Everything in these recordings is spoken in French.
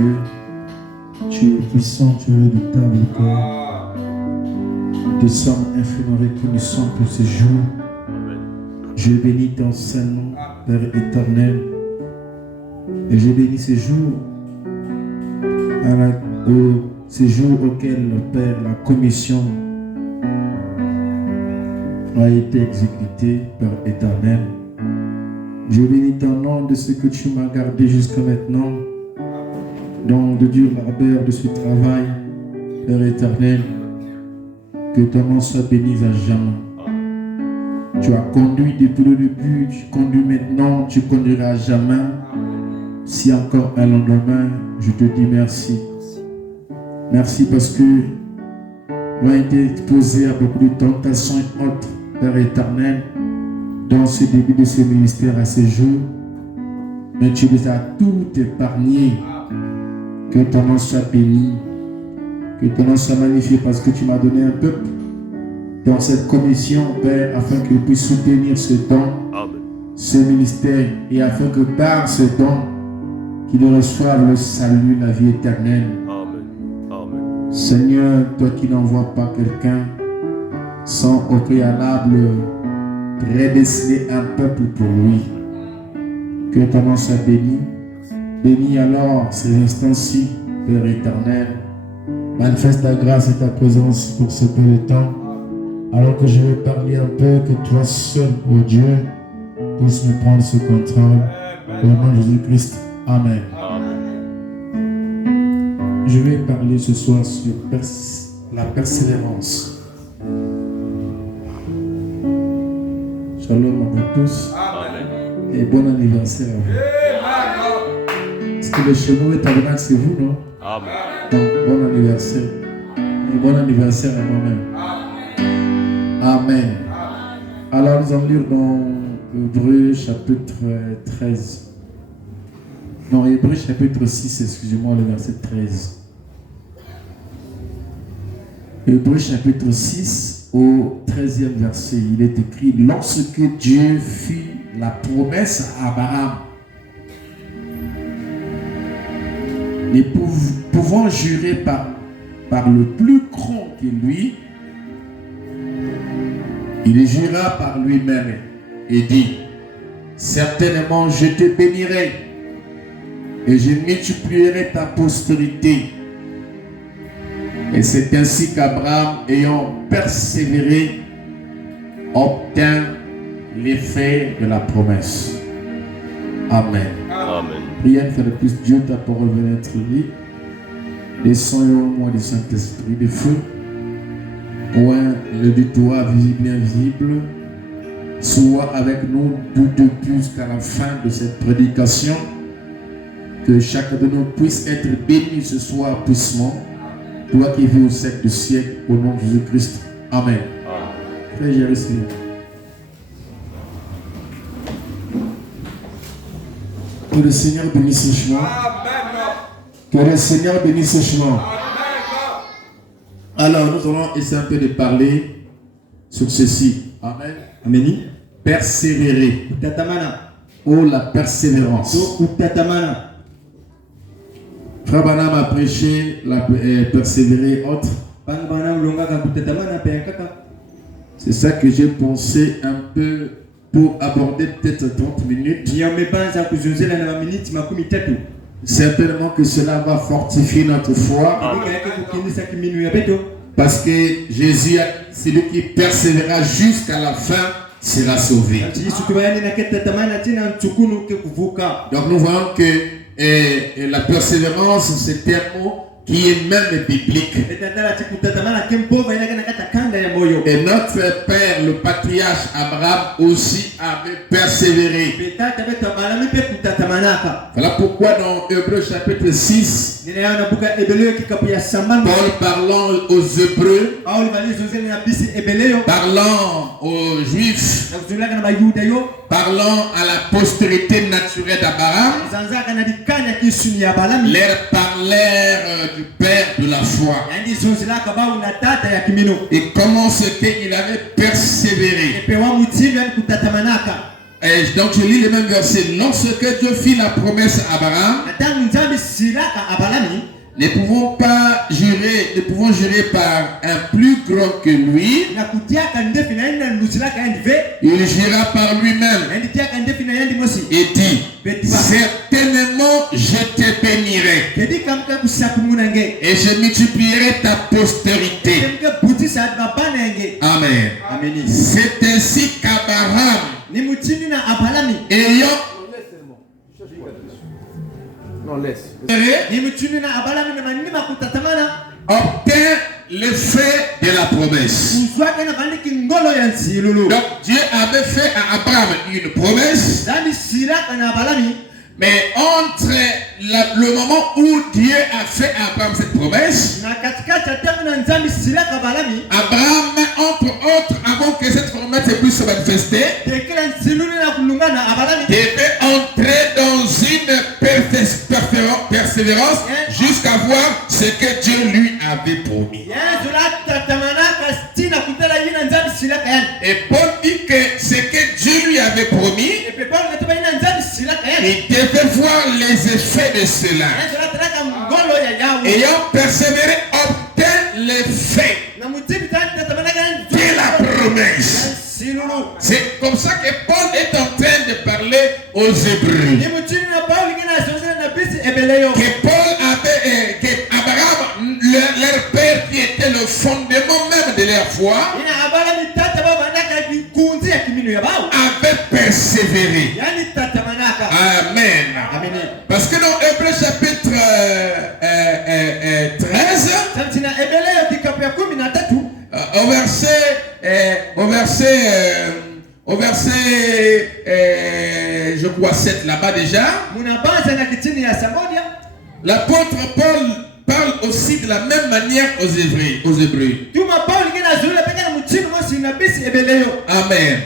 Dieu. Tu es puissant, tu es redoutable, Père. Nous te sommes infiniment reconnaissants pour ce jour. Je bénis ton Saint-Nom, Père éternel. Et je bénis ce jour, ce jour auquel, Père, la commission a été exécutée, Père éternel. Je bénis ton nom de ce que tu m'as gardé jusqu'à maintenant, dans de dur labeur de ce travail, Père éternel. Que ton nom soit béni à jamais. Tu as conduit depuis le début, tu conduis maintenant, tu conduiras à jamais. Si encore un lendemain, je te dis merci. Merci parce que nous avons été exposés à beaucoup de tentations et autres, Père éternel, dans ce début de ce ministère à ce jour. Mais tu les as toutes épargnées. Que ton nom soit béni. Que ton nom soit magnifié parce que tu m'as donné un peuple dans cette commission, Père, afin qu'il puisse soutenir ce don, ce ministère, et afin que par ce don, qu'il reçoive le salut, la vie éternelle. Amen. Seigneur, toi qui n'envoies pas quelqu'un sans au préalable prédestiner un peuple pour lui. Que ton nom soit béni. Bénis alors ces instants-ci, Père éternel. Manifeste ta grâce et ta présence pour ce peu de temps. Alors que je vais parler un peu, que toi seul, ô Dieu, puisses nous prendre ce contrôle. Au nom de Jésus-Christ. Amen. Je vais parler ce soir sur la persévérance. Shalom à vous tous. Et bon anniversaire à vous. Parce que le chemin est tabernacle, c'est vous, non? Amen. Donc, bon anniversaire. Et bon anniversaire à moi-même. Amen. Alors, nous allons lire dans Hébreux chapitre 13. Non, Hébreux chapitre 6, excusez-moi, le verset 13. Hébreux chapitre 6, au 13e verset, il est écrit: lorsque Dieu fit la promesse à Abraham, et pouvant jurer par le plus grand que lui, il jura par lui-même et dit: certainement je te bénirai et je multiplierai ta postérité. Et c'est ainsi qu'Abraham, ayant persévéré, obtint l'effet de la promesse. Amen. Amen. Priez une fois de plus, Dieu, ta parole venait être lue. Descends-moi du Saint-Esprit de feu. Point le de toi visible et invisible. Sois avec nous tout de plus jusqu'à la fin de cette prédication. Que chacun de nous puisse être béni ce soir puissamment. Toi qui vis au siècle du siècle, au nom de Jésus-Christ. Amen. Frère Jérusalem. Que le Seigneur bénisse ce chemin. Que le Seigneur bénisse ce chemin. Alors, nous allons essayer un peu de parler sur ceci. Amen. Amen. Persévérer. Oh, la persévérance. Frère Banam a prêché la persévérer autre. C'est ça que j'ai pensé un peu pour aborder peut-être 30 minutes. Certainement que cela va fortifier notre foi. Parce que Jésus, celui qui persévérera jusqu'à la fin, sera sauvé. Donc nous voyons que la persévérance, c'est un mot qui est même biblique. Et notre père, le patriarche Abraham, aussi avait persévéré. Voilà pourquoi dans Hébreux chapitre 6, Paul parlant aux Hébreux, parlant aux Juifs, parlant à la postérité naturelle d'Abraham, leur parlèrent du Père de la foi. Et comment c'était qu'il avait persévéré. Et donc je lis les mêmes versets. Lorsque Dieu fit la promesse à Abraham, ne pouvons jurer par un plus grand que lui. Il jura par lui-même et dit, certainement je te bénirai et je multiplierai ta postérité. Amen. C'est ainsi qu'Abraham, ayant obtint l'effet de la promesse. Donc Dieu avait fait à Abraham une promesse, mais entre le moment où Dieu a fait à Abraham cette promesse, Abraham, entre autres, avant que cette promesse puisse se manifester, devait entrer dans une persévérance jusqu'à voir ce que Dieu lui avait promis. Et Paul dit que ce que Dieu lui avait promis, il devait voir les effets de cela. Ayant persévéré, obtint l'effet de la promesse. C'est comme ça que Paul est en train de parler aux Hébreux. Que Paul avait, que Abraham, leur père qui était le fondement même de leur foi, avait persévéré. Amen. Parce que dans Hébreux chapitre 13, au verset je crois 7 là-bas déjà, l'apôtre Paul parle aussi de la même manière aux Hébreux. Amen.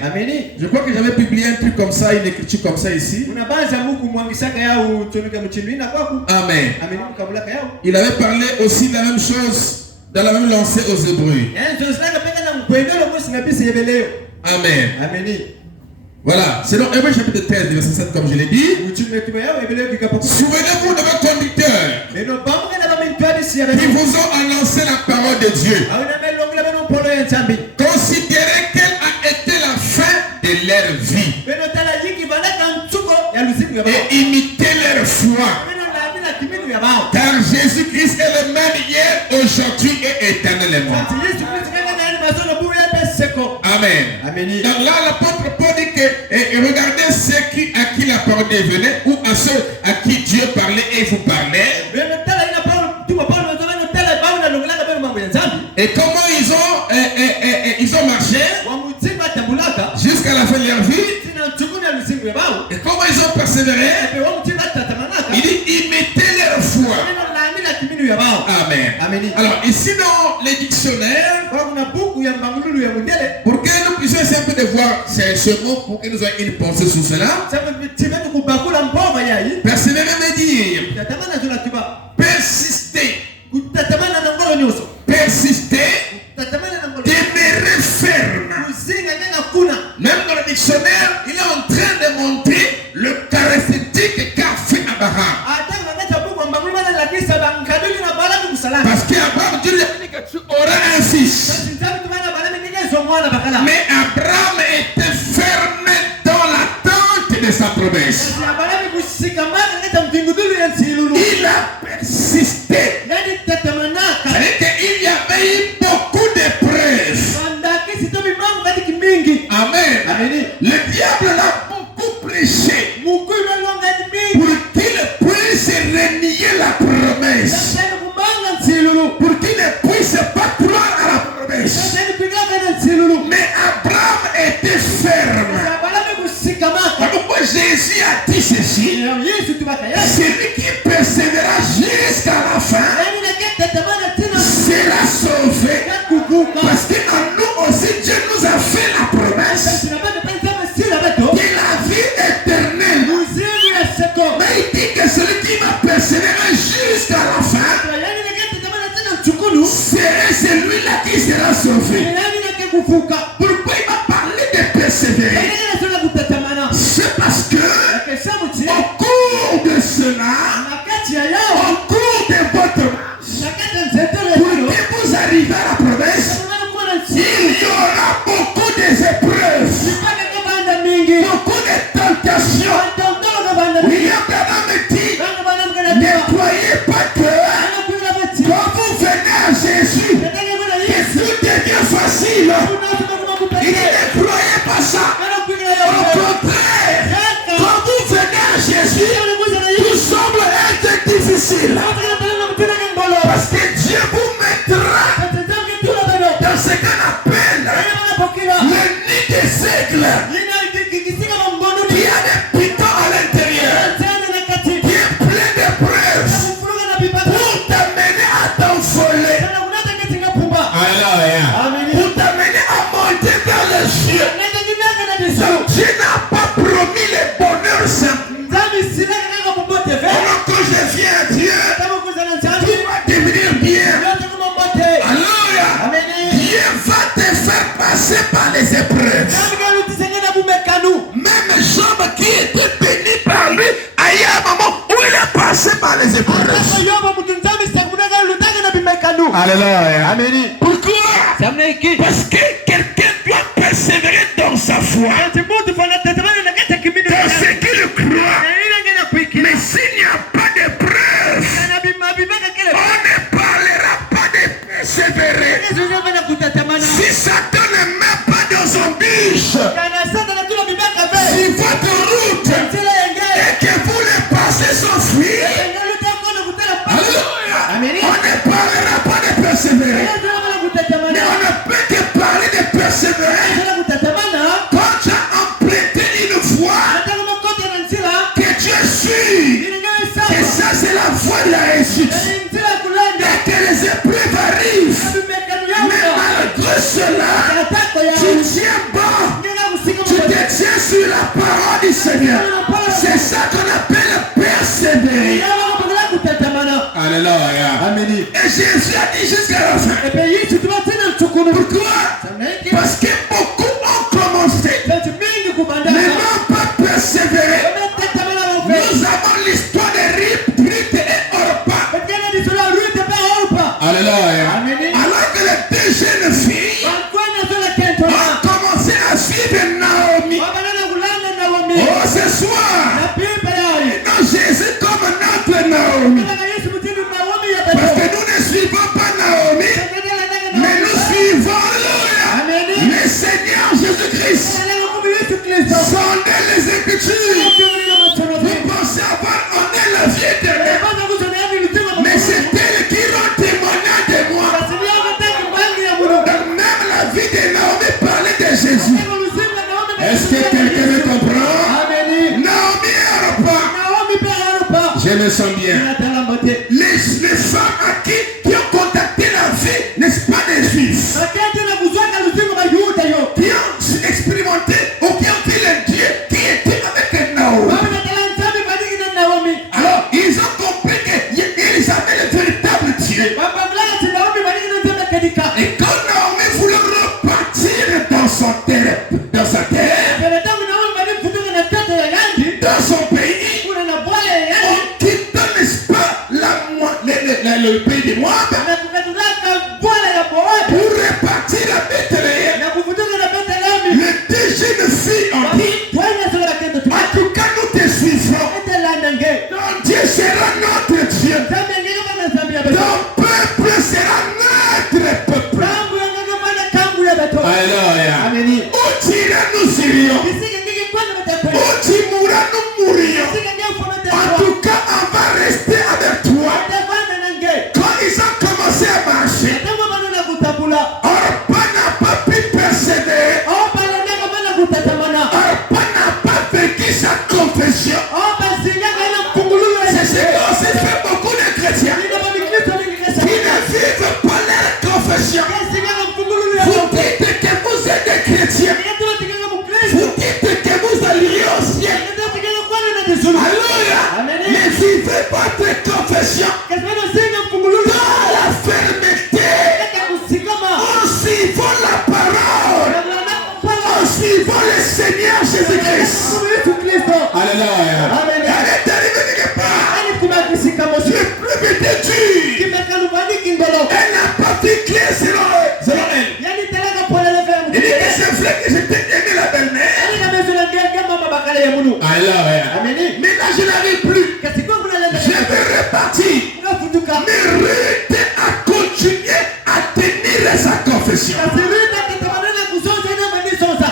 Je crois que j'avais publié un truc comme ça, une écriture comme ça ici. Amen. Il avait parlé aussi de la même chose, dans la même lancée aux Hébreux. Amen. Voilà, c'est dans Hébreux chapitre 13, verset 7, comme je l'ai dit. Souvenez-vous de vos conducteurs qui vous ont annoncé la parole de Dieu. Considérez quelle a été la fin de leur vie et imitez leur foi. Car Jésus-Christ est le même hier, aujourd'hui et éternellement. Amen. Donc là, l'apôtre Paul dit que regardez ceux à qui la parole venait, ou à ceux à qui Dieu parlait et vous parlait. Et comment ils ont marché jusqu'à la fin de leur vie. Et comment ils ont persévéré. Il dit imitez leur foi. Amen. Alors ici dans les dictionnaires, pour que nous puissions essayer un peu de voir ce mot, pour que nous ayons une pensée sur cela. Persévérer veut dire persister. Persister, demeurer ferme. Même dans le dictionnaire, il est en train de montrer le caractéristique qu'a fait Abraham. Parce qu'Abraham, Dieu lui a dit que tu auras un fils. Mais Abraham était ferme dans l'attente de sa promesse. Il a persisté. C'est-à-dire qu'il y avait eu beaucoup de preuves. Amen. Le diable l'a beaucoup prêché pour qu'il puisse renier la promesse. Pour qu'il ne puisse pas croire à la promesse. Mais Abraham était ferme. Pourquoi Jésus a dit ceci? Celui qui persévérera jusqu'à la fin sera sauvé. Parce qu'en nous aussi Dieu nous a fait la promesse de la vie éternelle. Mais il dit que celui qui va persévérer jusqu'à la fin serait celui-là qui sera sauvé. Pourquoi il va parler de persévérer? Parce que Dieu vous mettra dans ce qu'on appelle le nid des aigles, qui a des pitons à l'intérieur, qui est plein d'épreuves pour t'amener à t'envoler, pour t'amener à monter vers les cieux. Donc Dieu n'a pas promis le bonheur simple. Alors quand je viens à Dieu, tout va devenir bien. Alléluia. Dieu va te faire passer par les épreuves. Même Job qui était béni par lui, il y a un moment où il est passé par les épreuves. Alléluia. Pourquoi? Parce que quelqu'un doit persévérer dans sa foi, dans ce qu'il croit. Mais s'il n'y a pas de preuve, on ne parlera pas de persévérer. Si Satan ne met pas dans son biche, si votre route et que vous le passez sans fuir, on ne parlera pas de persévérer. Mais on ne peut que parler de persévérer quand tu as emprunté une voie que Dieu suit. Et ça, c'est la voie de la réussite. Et que les épreuves arrivent. Mais malgré cela, tu tiens bon. Tu te tiens sur la parole du Seigneur. C'est ça qu'on appelle persévérer. Alléluia. Et Jésus a dit jusqu'à la fin. Pourquoi? Parce que beaucoup ont commencé, mais n'ont pas persévéré. Nous avons l'histoire de Ruth et Orpa. Alléluia. Alors que les deux jeunes filles ont commencé à suivre Naomi. Oh, ce soir, non, Jésus comme notre Naomi. Parce que nous ne suivons pas Naomi, mais nous suivons le Seigneur Jésus-Christ. Sondez les Écritures. Vous pensez avoir honneur la vie éternelle, mais c'est elle qui rend témoignage de moi. Donc même la vie de Naomi parlait de Jésus. Est-ce que quelqu'un me comprend? Naomi et Orpa. Je me sens bien. Les femmes à qui ont contacté la vie, n'est-ce pas, des Juifs, qui ont expérimenté ou qui ont vu le Dieu qui était avec Naomi. Alors ils ont compris qu'ils avaient le véritable Dieu. Et quand Naomi voulait repartir dans sa terre, dans son pays, on quitte, n'est-ce pas, le pays de Moab pour repartir à Bethléem. Les deux jeunes filles ont dit, en tout cas nous te suivrons. Ton Dieu sera notre Dieu. Ton peuple sera notre peuple. Alléluia. Où tu iras, nous irions. Où tu mourras, nous mourrions. En tout cas, on va rester avec toi. Quand ils ont commencé à marcher, Orpa n'a pas pu persévérer. Orpa n'a pas vécu sa confession. C'est ce qu'on s'est fait beaucoup de chrétiens qui ne vivent pas leur confession. Vous dites que vous êtes des chrétiens. Vous dites que vous alliez au ciel. Alléluia. Mais vivez votre confession dans la fermeté, en suivant la parole, en suivant le Seigneur Jésus-Christ. Alléluia. Elle est arrivée quelque part. Le plus vêtu. Elle n'a pas vu clair selon elle. Il dit que c'est vrai que j'ai aimé la belle-mère. Alléluia. Mais là je n'arrive plus. Je vais repartir. Mais Ruth a continué à tenir sa confession.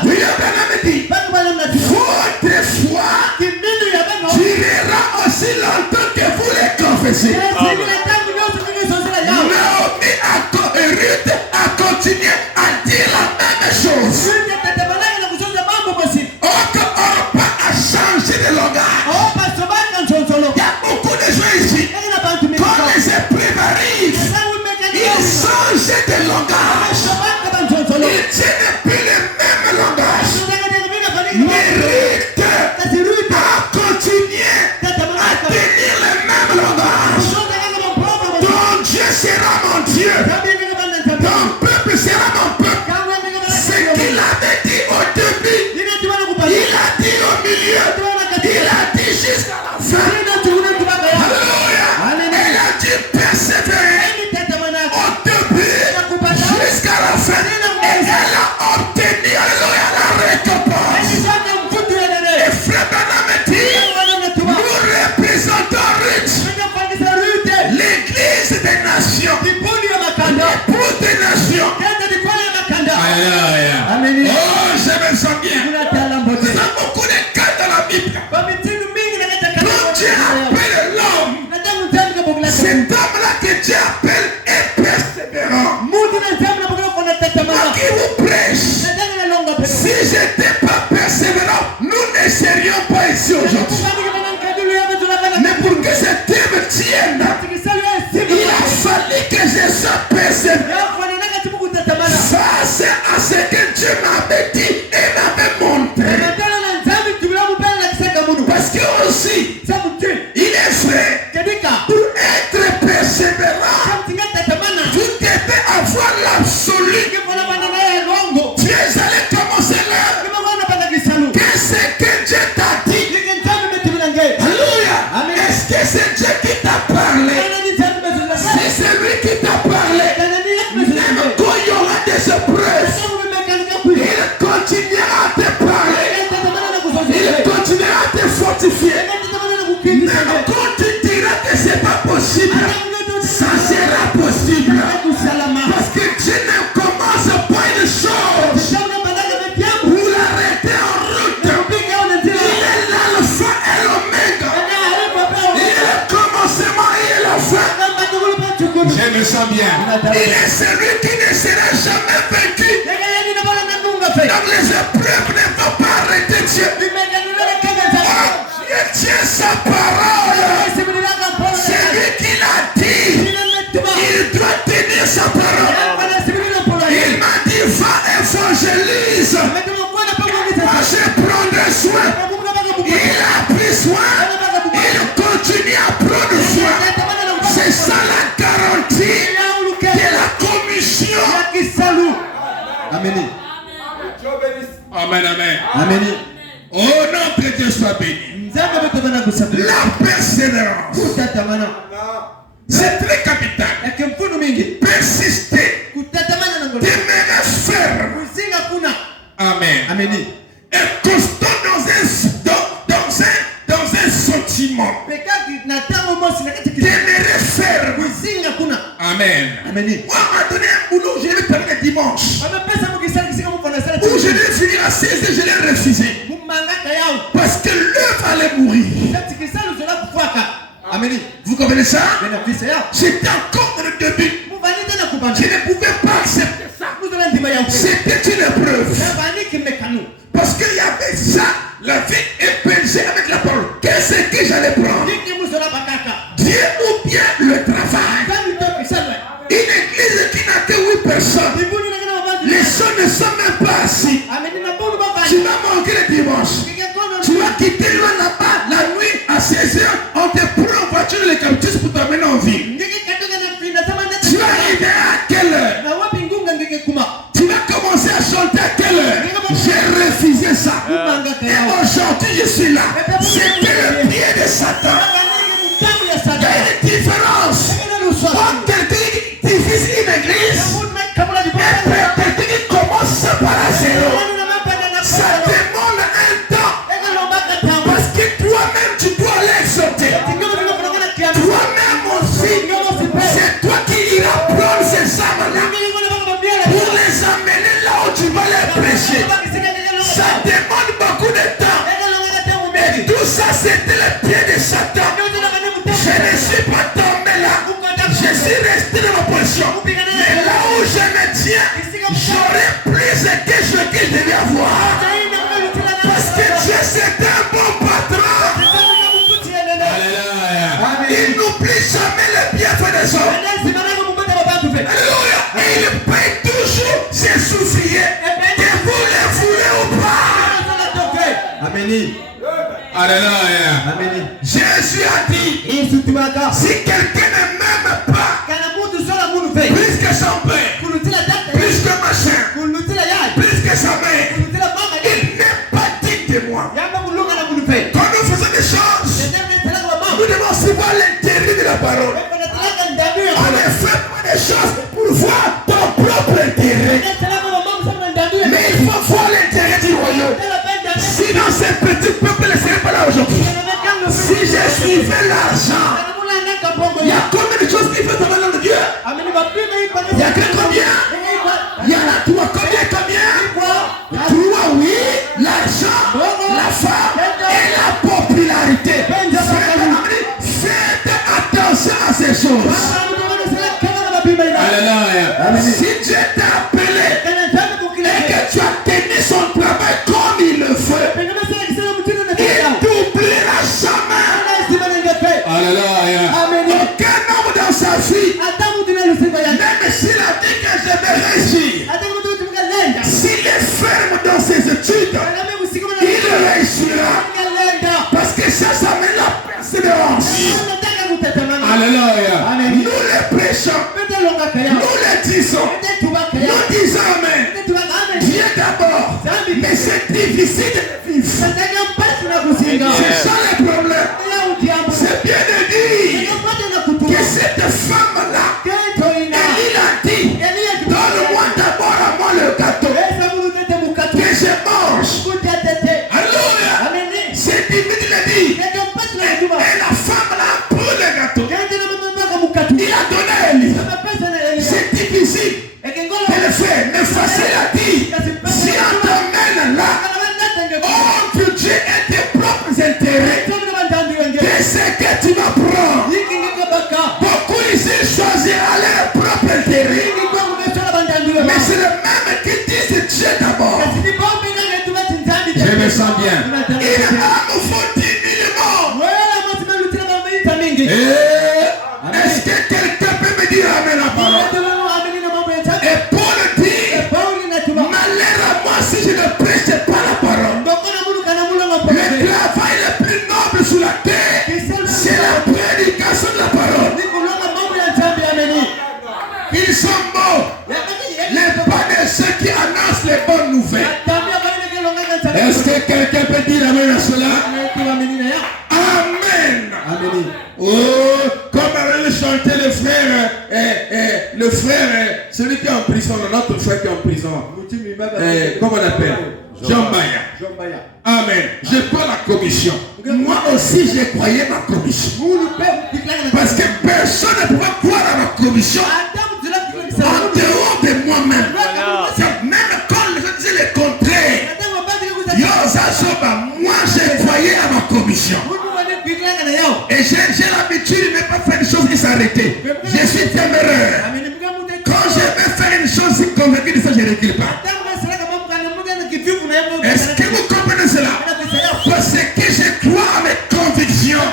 Oui, Abraham dit, votre foi durera aussi longtemps que vous les confessez. changer de langage. Ils tiennent plus le même langage. Mérite à continuer à tenir le même langage. Ton Dieu sera mon Dieu. Ton peuple sera mon peuple. Ce qu'il avait dit au début, il a dit au milieu, il a dit jusqu'à la fin. Alléluia. Elle a dit persévérer au début jusqu'à la fin. Et elle a obtenu, alléluia, la récompense. Et frère Branham dit, nous représentons Ruth, l'église des nations, l'époux des nations. Amen. Oh, je me sens bien. Nous avons beaucoup de cas dans la Bible. Quand Dieu appelle l'homme, cet homme-là que Dieu appelle est persévérant. Moi qui vous prêche, si je n'étais pas persévérant, nous ne serions pas ici aujourd'hui. Mais pour que cette œuvre tienne, il a fallu que je sois persévérant face à ce que Dieu m'avait dit et m'avait montré. Parce que aussi, il est vrai, pour être persévérant, vous devez avoir l'absolu. Dieu allait commencer là. Qu'est-ce que Dieu t'a dit? Alléluia. Est-ce que c'est Dieu qui t'a parlé? C'est celui qui t'a parlé. Même quand il y aura des épreuves, il continuera à te parler. Il continuera à te fortifier. Même quand tu diras que c'est pas possible, ça sera possible. Parce que Dieu ne commence pas une chose pour l'arrêter en route. Il est l'alpha et l'oméga. Il est le commencement et la fin. Je me sens bien. Il est celui qui ne sera jamais vaincu. Donc les épreuves ne vont pas arrêter Dieu. Dieu tient sa parole. C'est lui qui l'a dit. Il doit tenir sa parole. Il m'a dit va évangélise. Moi je prendrai soin. Il a pris soin. Il continue à prendre soin. C'est ça la garantie de la commission. Amen. Amen, amen. Amen. Oh, notre Dieu soit béni. La persévérance, c'est très capital. Persister, demeurer ferme. Amen. Et constant dans un sentiment. Demeurer ferme. Amen. Moi, on m'a donné un boulot, je l'ai terminé dimanche. Où je l'ai fini à 16 et je l'ai refusé. Parce que l'œuvre allait mourir. Amen. Vous comprenez ça? J'étais encore dans le début. Je ne pouvais pas accepter ça. C'était une épreuve. Parce qu'il y avait ça, la vie est belgée avec la parole. Qu'est-ce que j'allais prendre? Dieu ou bien le travail? Une église qui n'a que 8 personnes. Les gens ne sont même pas assis. Tu vas manquer le dimanche. Tu vas quitter loin là-bas la nuit à 16h. On te prend en voiture les campus pour t'amener en ville. Tu vas arriver à quelle heure? Tu vas commencer à chanter à quelle heure? J'ai refusé ça. Et aujourd'hui je suis là. C'était le pied de Satan. Il y a une différence entre quelqu'un qui divise une église et quelqu'un qui commence par la zéro. Ça demande un temps. Parce que toi-même tu dois l'exhorter. Toi-même aussi, c'est toi qui iras prendre ces âmes-là pour les amener là où tu vas les prêcher. Ça demande beaucoup de temps. Et tout ça c'était le pied de Satan. Je ne suis pas tombé là. Je suis resté dans ma position. Mais là où je me tiens, j'aurais plus que ce que je devais avoir. Parce que Dieu c'est un bon patron. Il n'oublie jamais les bienfaits des hommes. Alléluia. Et Alléluia. Jésus a dit, si quelqu'un ne m'aime pas, plus que son père, plus que ma soeur, plus que sa mère, il n'est pas digne de moi. Quand nous faisons des choses, nous devons suivre l'intérêt de la parole. On est fait pour des choses pour voir ton propre intérêt. Mais il faut voir l'intérêt du royaume. Sinon, ces petits peuples ne seraient pas là aujourd'hui. Si je suivais l'argent, il y a combien de choses qui font dans le nom de Dieu? Il y a que combien? Il y en a trois. Combien? Trois, oui. L'argent, la femme et la popularité. Faites attention à ces choses. Alléluia. Si Dieu t'a appelé et que tu as tenu son travail comme il le fait, il t'oubliera jamais. Alléluia. Aucun homme dans sa vie, même s'il a dit que je vais réussir, s'il est ferme dans ses études, il réussira. Parce que ça s'appelle la persévérance. Alléluia. Nous les prêchons, nous les disons, nous disons Amen. Dieu d'abord, mais c'est difficile de vivre. C'est ça le problème. C'est bien de dire que cette femme-là, elle a dit, donne-moi d'abord à moi le gâteau que je mange. Alléluia. C'est difficile de dire. Et la femme là a pris le gâteau. Il a donné à lui. C'est difficile de le faire, mais facile à dire. Si on t'emmène là, oh que Dieu ait tes propres intérêts. Qu'est-ce que tu m'apprends? Beaucoup ici choisiront leur propre intérêt. Mais c'est le même qui dit Dieu d'abord. Je me sens bien. Il a faut 10 000 Est-ce que quelqu'un peut me dire Amen la parole? Et Paul dit, malheur à moi si je ne prêche pas la parole. Le travail le plus noble sur la terre, c'est la prédication de la parole. Ils sont morts, les pas de ceux qui annoncent les bonnes nouvelles. Est-ce que quelqu'un peut dire Amen à cela? Amen. Oh, comme avait chanté le frère, celui qui est en prison, notre frère qui est en prison. Comment on appelle? Jean Baya. Amen. Je prends la commission. Moi aussi, j'ai croyé ma commission. Parce que personne ne peut croire à ma commission en dehors de moi-même. Même quand je dis le contraire, moi j'ai croyé à ma commission. Et j'ai l'habitude de ne pas faire une chose et s'arrêter. Je suis téméraire. Quand je vais faire une chose, si convaincu de ça, je ne recule pas. Est-ce que vous comprenez cela? Parce que je crois à mes convictions.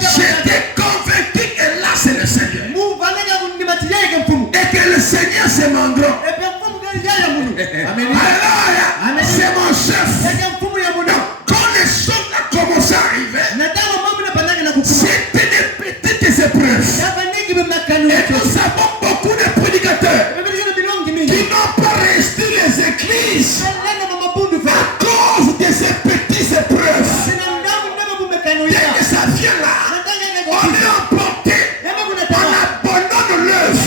J'étais convaincu que là c'est le Seigneur. Et que le Seigneur c'est mon grand. Alléluia. C'est mon chef. Donc, quand les choses ont commencé à arriver, c'était des petites épreuves. Et nous avons beaucoup de prédicateurs qui n'ont pas resté les églises à cause de ces petites épreuves. Dès que ça vient là, on est emporté, on abandonne l'œuvre.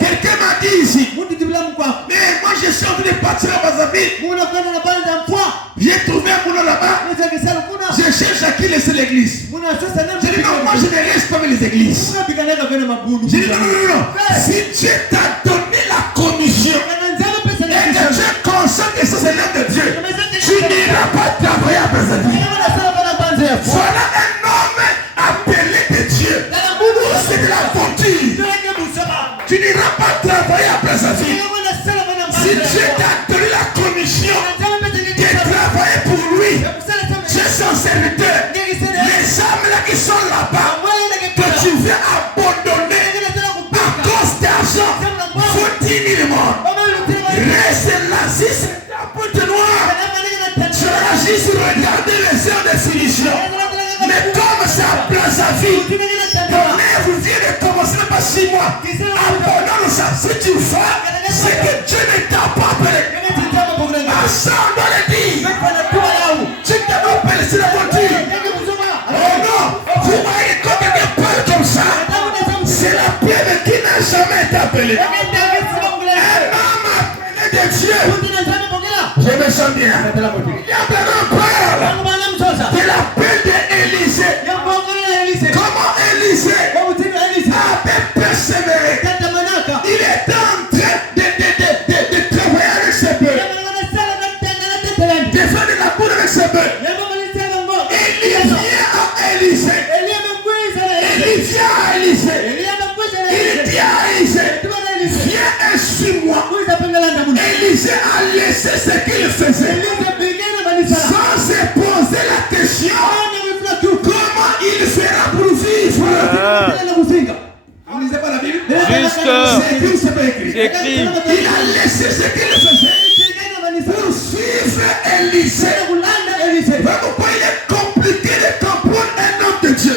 Quelqu'un m'a dit ici, mais moi je suis en train de partir à Bazabi. J'ai trouvé un boulot là-bas. Je cherche à qui laisser l'église. J'ai dit non, moi je ne reste pas avec les églises. J'ai dit non. Si Dieu t'a donné la commission et que tu es conscient que ça c'est l'œuvre de Dieu, tu n'iras pas travailler à Bazabi. Voilà un homme appelé de Dieu. C'est de la fortune. Tu n'iras pas travailler à Bazabi. Si Dieu t'a donné la commission de travailler pour lui, tu es son serviteur. Les âmes là qui sont là-bas, que tu viens abandonner à cause d'argent, faut 10 000 morts. Reste là, si c'est un peu de noir, tu vas juste regarder les heures de dit, ton œuvre vient de commencer pas 6 mois. Abandonne ça. Si tu fais, c'est que Dieu ne t'a pas appelé. Ah, ça, on doit le dire. Tu ne t'es pas appelé sur la voiture. Oh non, vous voyez quand quelqu'un parle comme ça, c'est la pierre qui n'a jamais été appelée. Un homme appelé de Dieu. Je me sens bien. Il y a vraiment peur de l'appel d'Élisée. Comment Élisée avait persévéré? Il était en train de travailler avec ses bœufs, de faire de la boule avec ses bœufs. Il vient à Élisée. Il vient à Élisée. Il dit à Élisée, viens et suis-moi. Élisée a laissé ce qu'il faisait sans se poser la question comment il fera pour vivre. Vous ne lisez pas la Bible? Juste. C'est écrit, c'est pas écrit. C'est écrit. Il a laissé ce qu'il faisait pour suivre Élisée. Pourquoi il est compliqué de comprendre un homme de Dieu?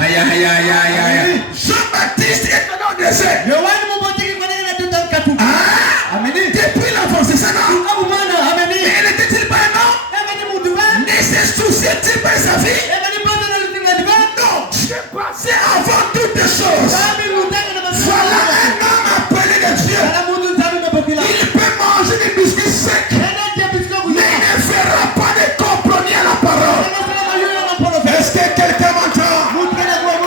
Aïe, aïe, aïe, aïe, aïe. Jean-Baptiste est un homme de Dieu. Ah, depuis l'enfance, c'est ça, non? Mais n'était-il pas un homme? Ne se souciait-il pas de sa vie? Non, Dieu passait avant toutes choses. Voilà un homme appelé de Dieu. Il peut manger des biscuits secs, mais il ne fera pas de compromis à la parole. Est-ce que quelqu'un m'entend?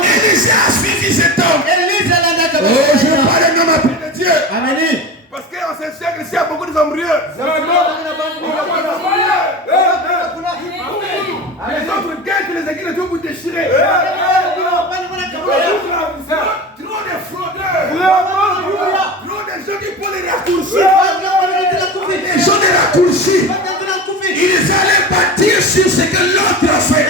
Élisée a suivi cet homme. Oh, je parle d'un homme appelé de Dieu. Parce qu'en ce siècle, il y a beaucoup de sombrieux. Les autres guettent les églises de Dieu pour déchirer. Trop de fraudeurs. Trop de gens qui font les raccourcis. Les gens des raccourcis, ils allaient bâtir sur ce que l'autre a fait.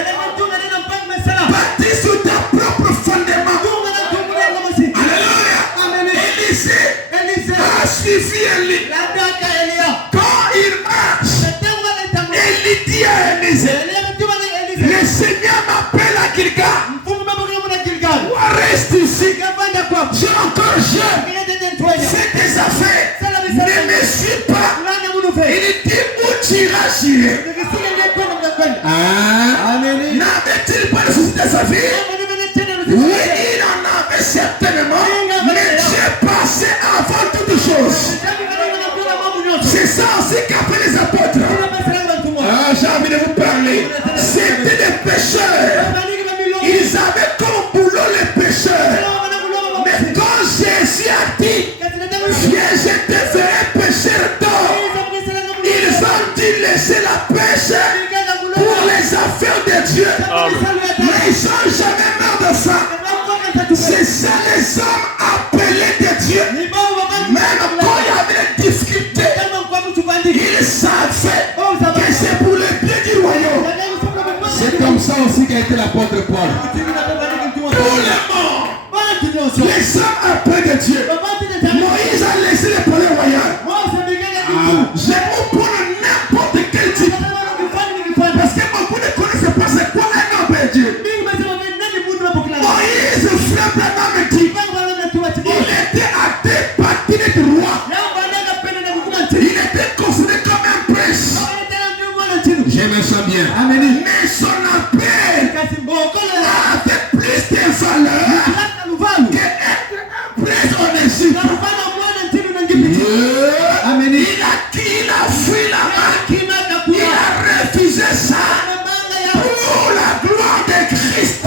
Bâtir sur ta propre fondement. Alléluia. Élisée a suivi Élie. Quand il marche, Élie dit à Élisée, le Seigneur m'appelle à Gilgal. Moi reste ici. J'ai encore jeune. Fais tes affaires. Ne me suis pas. Il dit où tu iras, j'irai. N'avait-il pas le souci de sa vie? Oui, il en avait certainement. Mais Dieu passait avant toutes choses. C'est ça aussi qu'a fait les apôtres. Ah, j'ai envie de vous parler. C'était des pécheurs. Ils avaient comme boulot les pécheurs. Mais quand Jésus a dit, viens, je te ferai pécher d'or, ils ont dû laisser la pêche pour les affaires de Dieu. Mais ils sont jamais morts de ça. C'est ça les hommes appelés de Dieu. Même quand il y avait des difficultés, ils savaient que c'est pour le bien du royaume. C'est comme ça aussi qu'a été l'apôtre Paul. Pour le monde, les hommes appelés de Dieu. Moïse a laissé le palais royal. Je vous prends n'importe quel type. Parce que beaucoup ne connaissent pas c'est quoi un homme de Dieu. Moïse, frère Branham dit, il était à des parties d'être roi. Il était considéré comme un prince. Je me sens bien. Mais son appel avait plus de valeur qu'être un prince en Égypte. Il a fui là-bas. Il a refusé ça pour la gloire de Christ.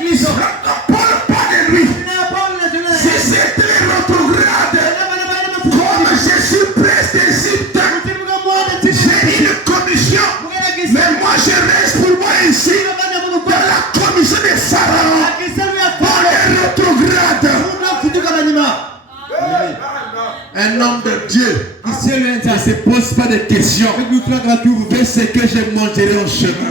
Ne parle pas de lui. Si c'était rétrograde, comme je suis prince d'Égypte, j'ai une commission. Mais moi je reste pour moi ici dans la commission de Pharaon. On est rétrograde. Un homme de Dieu qui ne se pose pas de questions. Qu'est-ce que je mangerai en chemin?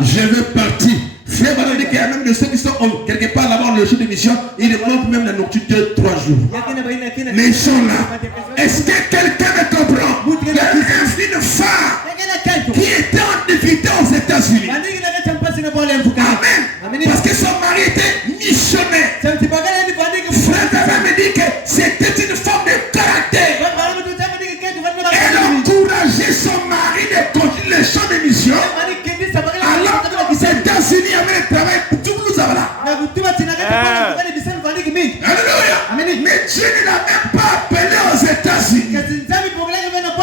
Je veux partir. Frère, il y a même de ceux qui sont quelque part là-bas le jour de mission, ils manquent même la nourriture de 3 jours. Mais ils sont là. Est-ce que quelqu'un me comprend? Il y a une femme qui était en difficulté aux États-Unis. Frère Branham me dit que c'était une forme de caractère. Elle encourageait son mari de continuer le champ de mission. Alors, aux États-Unis, avec le travail, tout le monde là. Alléluia. Mais Dieu ne l'a même pas appelé aux États-Unis.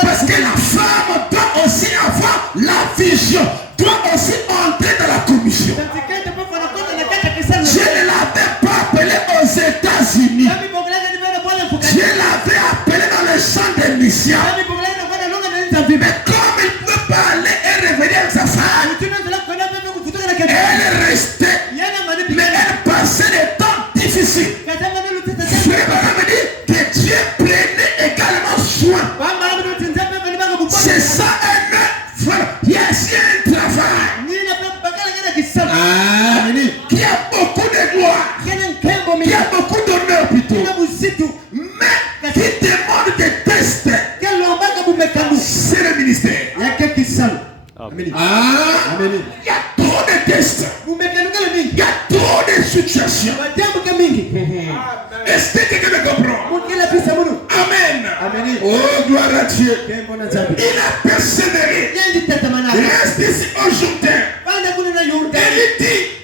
Parce que la femme doit aussi avoir la vision, doit aussi entrer dans la commission. Dieu ne l'avait pas appelé aux États-Unis. Dieu l'avait appelé dans le champ de mission. Mais comme il ne pouvait pas aller et revenir avec sa femme, elle restait. Mais elle passait des temps difficiles. Frère Branham me dit que Dieu prenait également soin. C'est ça un frère. Il y a ici un travail qui a beaucoup de gloire, qui a beaucoup d'honneur plutôt, mais qui demande des tests. C'est le ministère. Il y a trop de tests. Il y a trop de situations. Est-ce que quelqu'un me comprend? Amen. Oh, gloire à Dieu. Il a persévéré. Reste ici au Jourdain.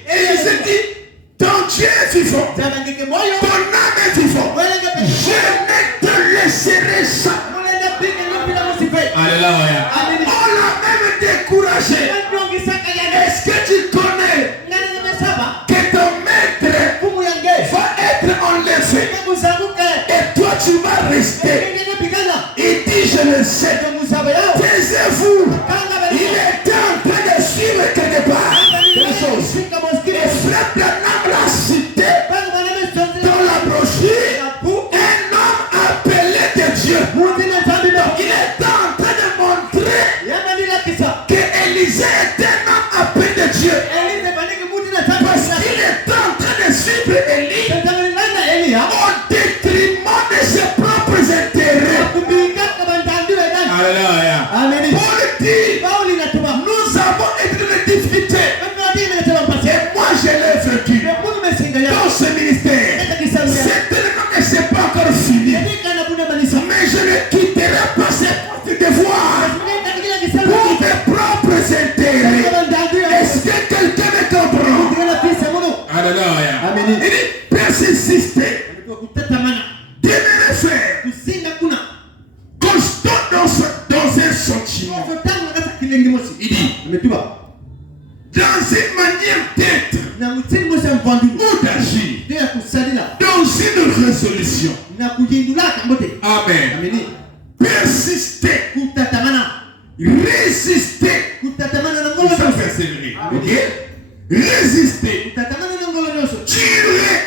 Il se dit, ton Dieu est vivant. Ton âme est vivant. Je ne te laisserai ça. Alléluia. On l'a même découragé. Est-ce que tu connais que ton maître va être enlevé et toi tu vas rester? Il dit, je le sais. Taisez-vous. Il était en train de suivre quelque part des choses. Et frère Branham l'a cité dans la brochure. Un homme appelé de Dieu. Il était en train de montrer que Élisée était un homme appelé de Dieu. Parce qu'il était en train de suivre Élie au détriment de ses propres intérêts. Alléluia. Paul dit, nous avons été dans des difficultés. Et moi je l'ai vécu dans ce ministère. C'est tellement que ce n'est pas encore fini. Mais je ne quitterai pas cette devoir pour mes propres intérêts. Est-ce que quelqu'un me comprend? Alléluia. Il dit, persister. Demeurer faire. Constant dans un sentiment. Il dit, dans une manière d'être ou d'agir, dans une résolution. Amen. Persister. Résister. Ça persévérer. Ok? Résister. Durer.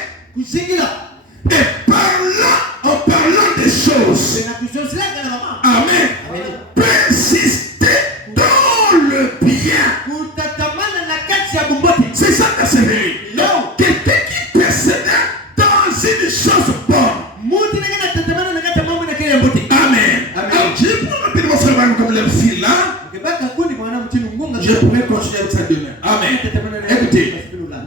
Et en parlant des choses. Amen. Persister dans le bien. C'est ça persévérer. Quelqu'un qui persévère dans une chose bonne. Amen. Alors, je pourrais rappeler mon frère comme le fil là. Je pourrais continuer avec ça demain. Amen. Écoutez,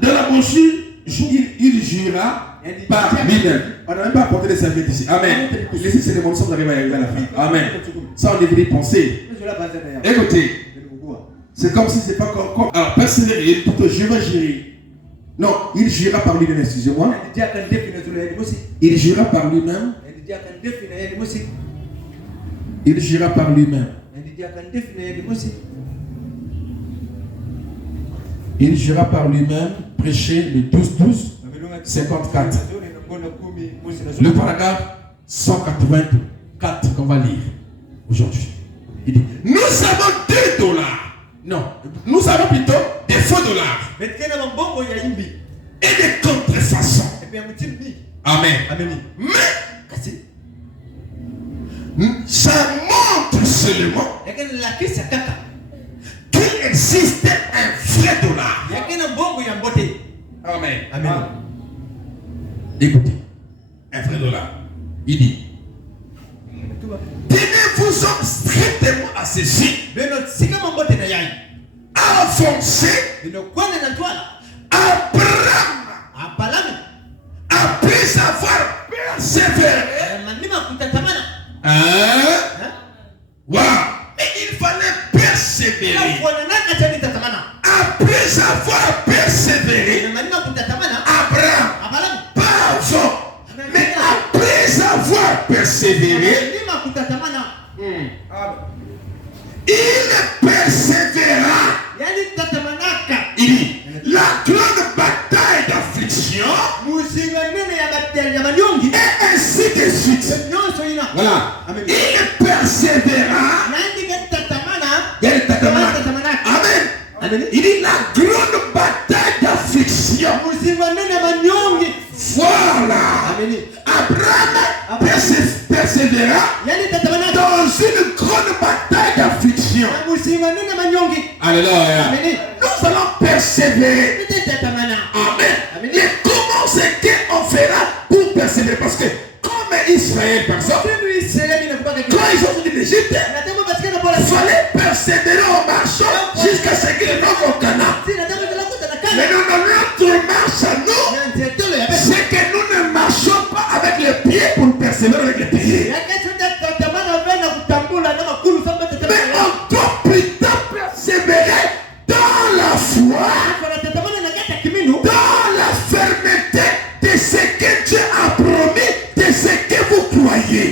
dans la brochure, il jura par lui-même. On n'a même pas apporté les serviettes ici. Amen. Laissez ces démonstrations d'arriver à la fin. Amen. Ça, on devrait y penser. Écoutez, c'est comme si c'est pas comme. Alors, persévérer, plutôt je vais gérer. Non, il jura par lui-même, excusez-moi. Il jura par lui-même. Il jura par lui-même. Il jura par lui-même, prêcher le 12-12-54. Le paragraphe 184 qu'on va lire aujourd'hui. Il dit, nous avons $2. Non, nous avons plutôt des faux dollars. Et des contrefaçons. Amen. Mais ça montre seulement qu'il existe un vrai dollar. Amen. Écoutez, un vrai dollar. Il dit, tenez-vous strictement à ceci. Avancez. Abraham savoir persévérer. Wow. Mais il fallait persévérer. Après avoir persévéré, Abraham, pas avant, mais après avoir persévéré, il persévéra. Il dit, la grande bataille d'affliction, et ainsi de suite. Voilà. Il persévéra. Amen. Il dit la grande bataille d'affliction. Voilà. Abraham persévéra dans une grande bataille d'affliction. Alléluia. Nous allons persévérer. Amen. Et comment c'est qu'on fera pour persévérer? Parce que comme Israël, par exemple, quand ils sont venus d'Égypte, il fallait persévérer en marchant jusqu'à ce qu'ils n'entrent au Canaan. Mais notre marche à nous, c'est que nous ne marchons pas avec les pieds pour persévérer avec les pieds. Mais on doit plutôt persévérer dans la foi, dans la fermeté de ce que Dieu a promis, de ce que vous croyez.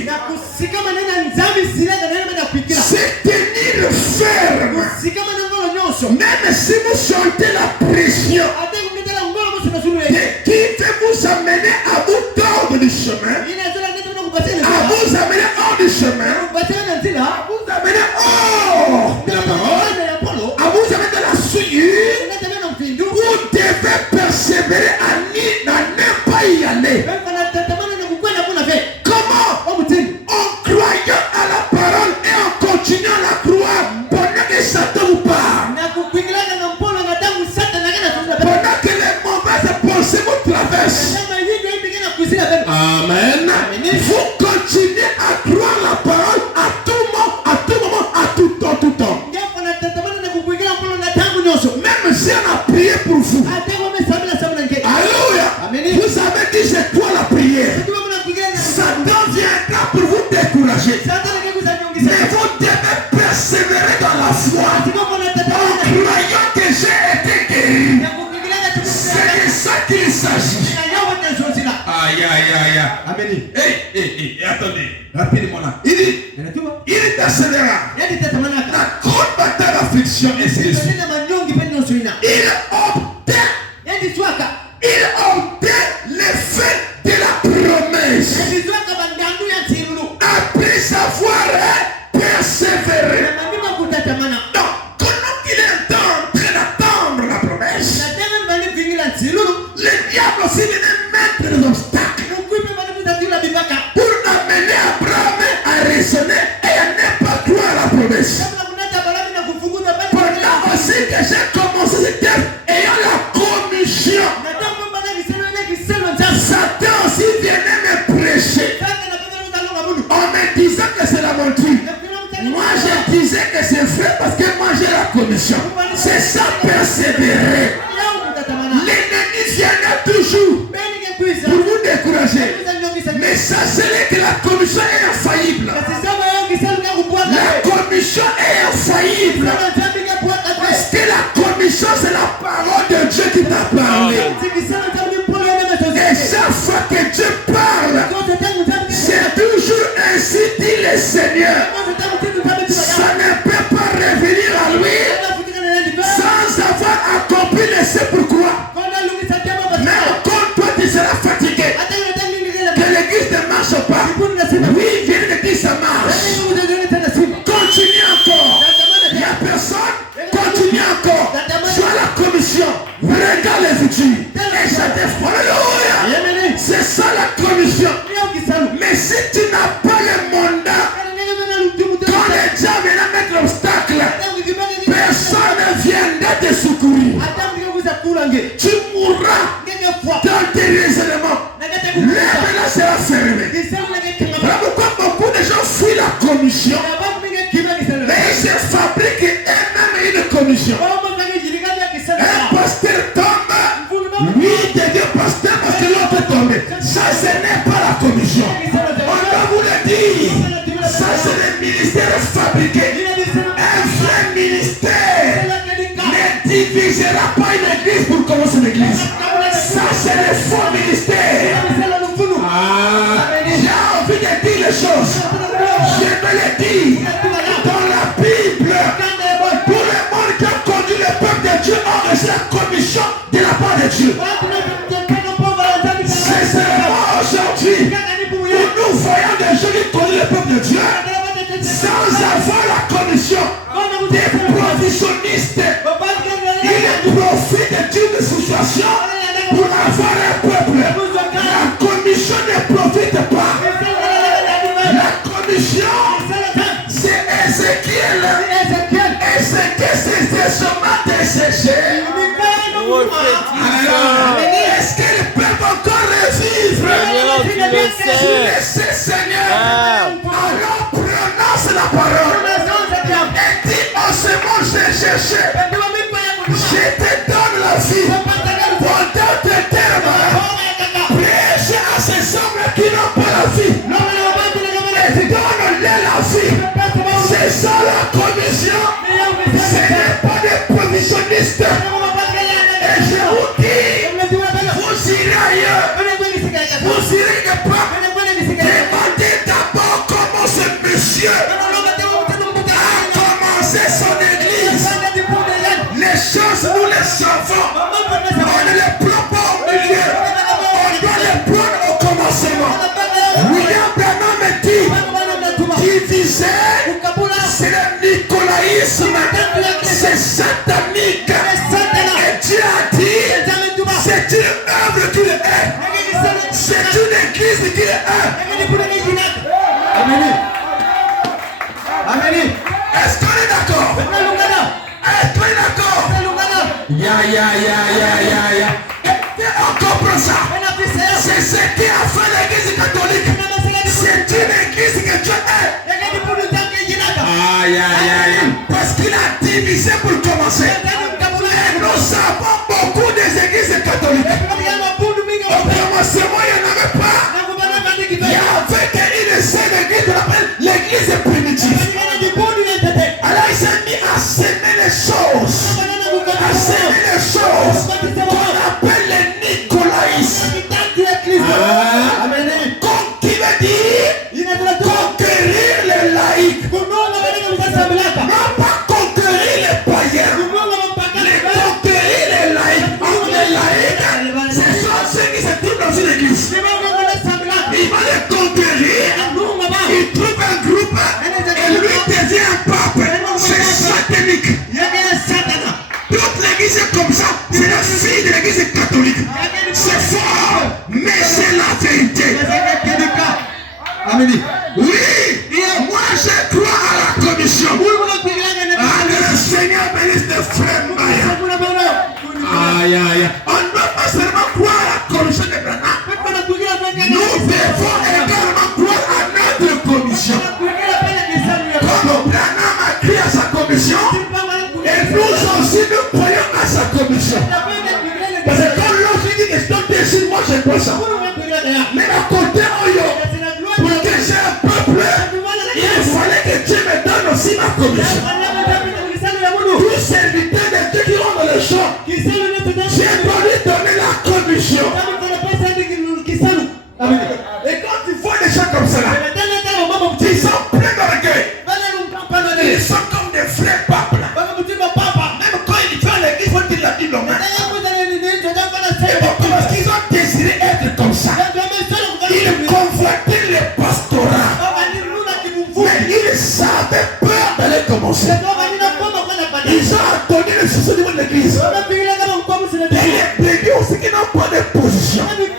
C'est tenir ferme. Même si vous sentez la pression qui fait vous amener à vous tordre du chemin, à vous amener hors du chemin, à vous amener hors de la parole, à vous amener de la souillure, vous devez persévérer à ne pas y aller. Comment? En croyant à la parole et en continuant à la croire pendant que Satan vous parle. Pendant que les mauvaises pensées vous traversent. Amen. Vous continuez à croire la parole à tout moment, à tout temps. Même si on a prié pour vous. Alléluia. Vous avez dit c'est quoi la prière? Satan viendra pour vous décourager. Mais vous devez persévérer dans la foi. En croyant que j'ai été guéri. C'est de ça qu'il s'agit. Aïe. Hey, attendez. Rapidement là. Il persévéra. La grande bataille d'affliction est celle-ci. Il obtient l'effet de la promesse. Après avoir persévéré. Donc, comment il est en train d'attendre la promesse, le diable aussi venait mettre des obstacles pour amener Abraham à raisonner et à ne pas croire à la promesse. Pendant aussi que j'ai commencé cette terre ayant la commission, Satan aussi venait me prêcher en me disant que c'est la monture. Moi je disais que c'est vrai parce que moi j'ai la commission. C'est ça persévérer. L'ennemi viendra toujours pour vous décourager. Mais sachez que la commission est infaillible. La commission est infaillible. Parce que la commission c'est la parole de Dieu qui t'a parlé. Et chaque fois que Dieu parle, c'est toujours ainsi dit le Seigneur. Ça ne peut pas revenir à lui sans avoir accompli le c'est pourquoi. Même quand toi tu seras fatigué, que l'église ne marche pas, oui, viens l'église ça marche. Continue encore. Il n'y a personne, continue encore. Sois la commission, regarde les outils. Et ça te fera. Alléluia. C'est ça la commission. Mais si tu n'as pas le mandat, quand les diables viennent mettre l'obstacle, personne ne viendra te secourir. Tu mourras dans tes raisonnements. L'air sera fermé. Voilà pourquoi beaucoup de gens fuient la commission. Mais ils se fabriquent eux-mêmes une commission. Un pasteur tombe, lui devient pasteur parce que l'autre tombe. tomber. Ça, ce n'est pas la commission. On doit vous le dire. Ça, c'est le ministère fabriqué. Un vrai ministère ne divisera pas une église pour commencer une église. Ça, c'est le faux ministère. J'ai envie de dire les choses. Je me le dis. Dans la Bible, pour le monde qui a conduit le peuple de Dieu, ont reçu la commission de la part de Dieu. C'est seulement aujourd'hui où nous voyons des gens qui conduisent le peuple de Dieu sans avoir la commission des provisionnistes. Ils profitent d'une situation pour avoir un peuple. La commission ne profite pas. La commission, c'est Ézéchiel. Ézéchiel, c'est seulement desséché. Est-ce que le peuple encore revivre? Laissez Seigneur. Alors prononce la parole. Et dis en ce moment, j'ai cherché. Je te donne la vie. Pendant tes termes, prêche à ces hommes qui n'ont pas la vie. Et donne-les la vie. C'est ça la commission. Ce n'est pas des provisionnistes. Et je vous dis, vous irez ailleurs. Vous irez ne pas. Demandez d'abord comment ce monsieur a commencé son église. Les choses, nous les savons. On ne les prend pas au milieu. On doit les prendre au commencement. William Branham dit, diviser, c'est le nicolaïsme. C'est satanique. Et Dieu a dit, c'est une œuvre qu'il est. C'est une église qu'il est. Amen. Amen. Est-ce qu'on est d'accord? Est-ce qu'on est d'accord? Ya. On comprend ça. C'est ce qui a fait l'église catholique. C'est une église que Dieu est. Parce qu'il a divisé pour commencer. Et nous savons beaucoup des églises catholiques. Au commencement, il n'y en avait pas. Il y avait une seule église qu'on appelle l'église primitive. Alors il s'est mis à s'aimer les choses. À s'aimer les choses qu'on appelle les nicolaïsmes. Qui veut dire conquérir les laïcs. Non pas conquérir les païens. Mais conquérir les laïcs. Les laïcs, ce sont ceux qui se trouvent dans une église. Il va les conquérir. Il trouve un groupe et lui devient un pape. C'est satanique. Toute l'église est comme ça. C'est la fille de l'église catholique. C'est fort, mais c'est la vérité. Amen. Oui, moi je crois à la commission. Le Seigneur bénisse les frères Maya. On ne doit pas seulement croire à la commission de Branham. Nous devons également croire à notre commission. Comme Branham a cru à sa commission, et nous aussi nous croyons à sa commission. Parce que quand l'on dit que c'est un décide, moi je crois ça. Mais à côté, pour que j'ai un peuple, il fallait que Dieu me donne aussi ma commission. Tous serviteurs de Dieu qui ont dans le champ, j'ai dois lui donner la commission. Et quand tu vois des gens comme ça là, ils sont pleins d'orgueil. Ils sont comme des vrais papes là. Même quand ils viennent à l'église, il faut dire la Bible en main. Parce qu'ils ont désiré être comme ça. Ils convoitaient les pastorats. Mais ils savaient peur d'aller commencer. Ils ont attendu le succès du monde de l'église. Et les brebis aussi qui n'ont pas de position. Une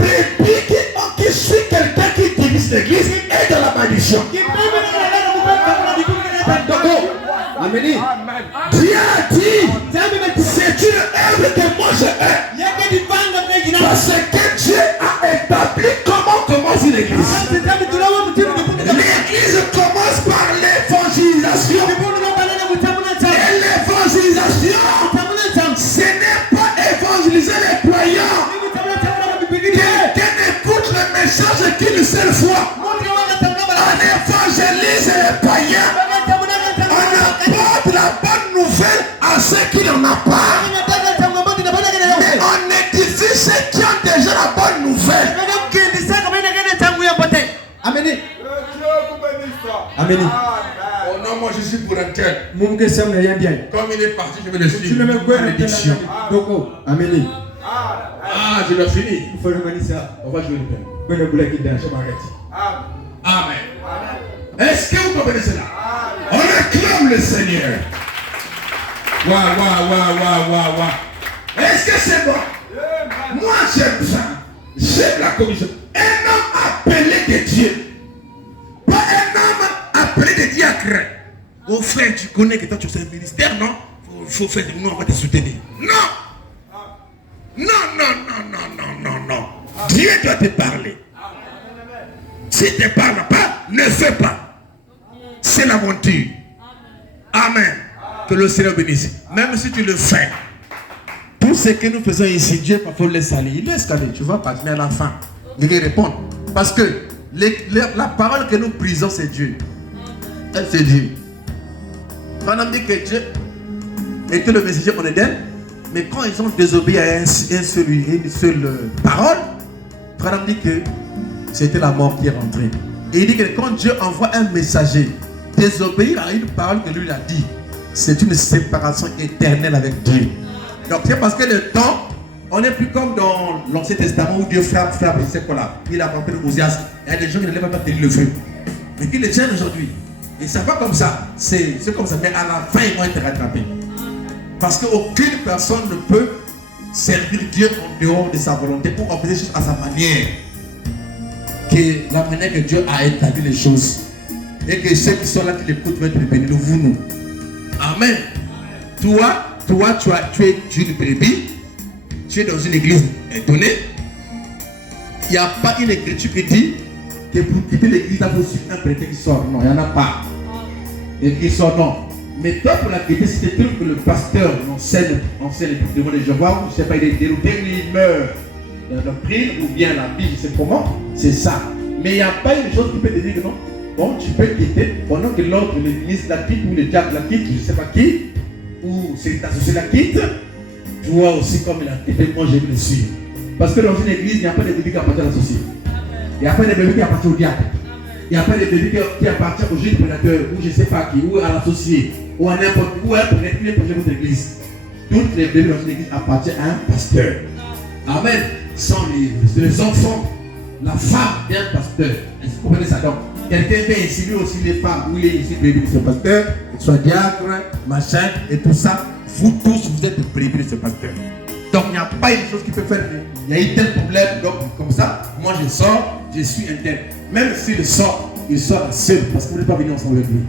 brebis qui suit quelqu'un qui divise l'église est dans la malédiction. Amen. Dieu a dit, c'est une œuvre que moi je hais. Parce que Dieu a établi comment commence une église. L'église commence par l'évangélisation. Et l'évangélisation, ce n'est pas évangéliser les croyants. Amen. Oh non, moi je suis pour un tel. Comme il est parti, je vais le suivre. Bénédiction. Amen. Ah, je l'ai fini. On va jouer le thème. Je m'arrête. Amen. Est-ce que vous comprenez cela? On acclame le Seigneur. Waouh. Est-ce que c'est bon? Moi j'aime ça. J'aime la commission. Un homme appelé de Dieu. Pas un homme appelé de diacre. Oh frère, tu connais que toi tu es un ministère, non? Faut faire de nous, on va te soutenir. Non. Dieu doit te parler. Si tu ne parles pas, ne fais pas. C'est l'aventure. Amen. Que le Seigneur bénisse. Même si tu le fais, tout ce que nous faisons ici, Dieu parfois laisse aller. Il laisse aller, tu vois pas, mais à la fin, il va répondre. Parce que la parole que nous brisons, c'est Dieu. C'est Dieu. Quand on dit que Dieu était le messager en Éden, mais quand ils ont désobéi à une seule parole, on dit que c'était la mort qui est rentrée. Et il dit que quand Dieu envoie un messager désobéir à une parole que lui a dit, c'est une séparation éternelle avec Dieu. Donc c'est parce que le temps, on n'est plus comme dans l'Ancien Testament où Dieu frappe, et c'est quoi là. Il a frappé Osias. Il y a des gens qui ne lèvent pas tenir le feu. Mais il les tient aujourd'hui. Et ça va comme ça. C'est comme ça. Mais à la fin, ils vont être rattrapés. Parce qu'aucune personne ne peut servir Dieu en dehors de sa volonté ou obéir juste à sa manière. Que la manière que Dieu a établi les choses. Et que ceux qui sont là qui l'écoutent vont être bénis. Nous. Amen. Toi, tu es une brebis. Tu es dans une église donnée. Il n'y a pas une écriture qui dit que pour quitter l'église, il faut suivre un prêtre qui sort. Non, il n'y en a pas. Et qui sort, non. Mais toi, pour la quitter, si tu trouves que le pasteur enseigne les devant les Jéhovah, je ne sais pas, il est dérouté, il meurt dans la doctrine ou bien la vie, je sais comment, c'est ça. Mais il n'y a pas une chose qui peut te dire que non. Bon, tu peux quitter pendant que l'autre, l'église la quitte ou le diable la quitte, je ne sais pas qui, ou c'est associé la quitte. Toi aussi, comme il a quitté, moi je vais le suivre. Parce que dans une église, il n'y a pas de bébé qui appartient à l'associé. Il n'y a pas de bébé qui appartient au diable. Il n'y a pas de bébé qui appartient au juge prédateur, ou je ne sais pas qui, ou à l'associé, ou à n'importe où, pour les projets de votre église. Toutes les bébés dans une église appartiennent à un pasteur. Amen. Sans les enfants, la femme d'un pasteur. Est-ce que vous comprenez ça donc? Quelqu'un vient ici, lui aussi les femmes, où il est ici, bébé de ce pasteur, soit diacre, machin, et tout ça. Vous tous, vous êtes bébés de ce pasteur. Donc il n'y a pas une chose qui peut faire. Il y a eu tel problème, donc comme ça, moi je sors, je suis un tel. Même s'il sort, il sort seul, parce que vous n'êtes pas venu ensemble avec lui.